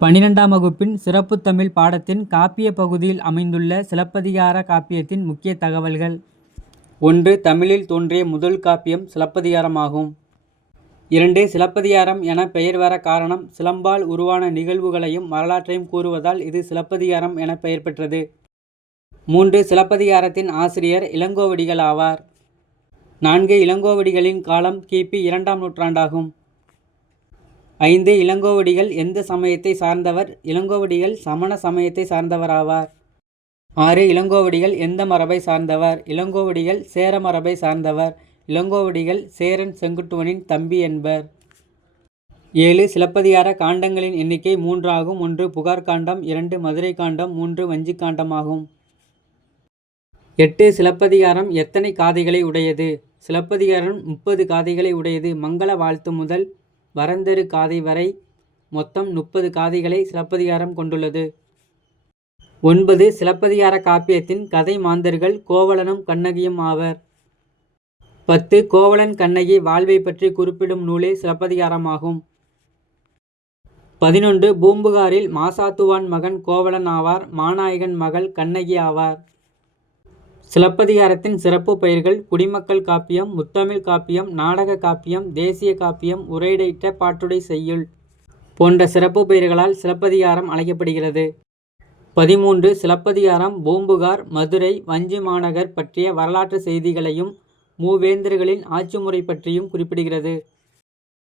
பனிரெண்டாம் வகுப்பின் சிறப்பு தமிழ் பாடத்தின் காப்பிய பகுதியில் அமைந்துள்ள சிலப்பதிகார காப்பியத்தின் முக்கிய தகவல்கள். ஒன்று தமிழில் தோன்றிய முதல் காப்பியம் சிலப்பதிகாரமாகும். இரண்டு சிலப்பதிகாரம் என பெயர் வர காரணம் சிலம்பால் உருவான நிகழ்வுகளையும் வரலாற்றையும் கூறுவதால் இது சிலப்பதிகாரம் என பெயர் பெற்றது. மூன்று சிலப்பதிகாரத்தின் ஆசிரியர் இளங்கோவடிகள் ஆவார். நான்கு இளங்கோவடிகளின் காலம் கிபி இரண்டாம் நூற்றாண்டாகும். ஐந்து இளங்கோவடிகள் எந்த சமயத்தை சார்ந்தவர்? இளங்கோவடிகள் சமண சமயத்தை சார்ந்தவராவார். ஆறு இளங்கோவடிகள் எந்த மரபை சார்ந்தவர்? இளங்கோவடிகள் சேர மரபை சார்ந்தவர். இளங்கோவடிகள் சேரன் செங்குட்டுவனின் தம்பி என்பர். ஏழு சிலப்பதிகார காண்டங்களின் எண்ணிக்கை மூன்றாகும். ஒன்று புகார் காண்டம் இரண்டு மதுரை காண்டம் மூன்று வஞ்சிக் காண்டமாகும். எட்டு சிலப்பதிகாரம் எத்தனை காதைகளை உடையது? சிலப்பதிகாரம் முப்பது காதைகளை உடையது. மங்கள வாழ்த்து முதல் வரந்தரு காதை வரை மொத்தம் முப்பது காதைகளை சிலப்பதிகாரம் கொண்டுள்ளது. ஒன்பது சிலப்பதிகார காப்பியத்தின் கதை மாந்தர்கள் கோவலனும் கண்ணகியும் ஆவர். பத்து கோவலன் கண்ணகி வாழ்வை பற்றி குறிப்பிடும் நூலே சிலப்பதிகாரமாகும். பதினொன்று பூம்புகாரில் மாசாத்துவான் மகன் கோவலன் ஆவார் மாநாயகன் மகள் கண்ணகி ஆவார். சிலப்பதிகாரத்தின் சிறப்பு பெயர்கள் குடிமக்கள் காப்பியம் முத்தமிழ் காப்பியம் நாடக காப்பியம் தேசிய காப்பியம் உரையிடையிட்ட பாட்டுடை செய்யுள் போன்ற சிறப்பு பெயர்களால் சிலப்பதிகாரம் அழைக்கப்படுகிறது. பதிமூன்று சிலப்பதிகாரம் பூம்புகார் மதுரை வஞ்சி மாநகர் பற்றிய வரலாற்று செய்திகளையும் மூவேந்தர்களின் ஆட்சி முறை பற்றியும் குறிப்பிடுகிறது.